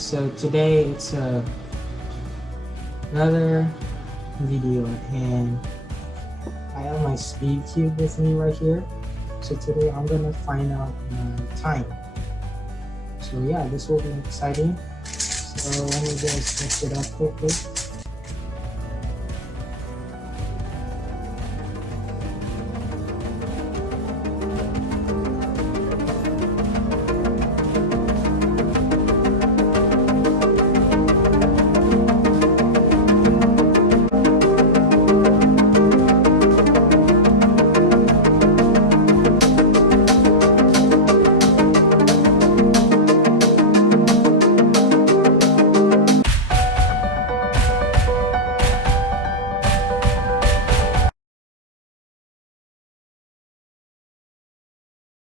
so today it's another video, and I have my speed cube with me right here. So today I'm gonna find out my time. So yeah, this will be exciting. So let me just mix it up quickly.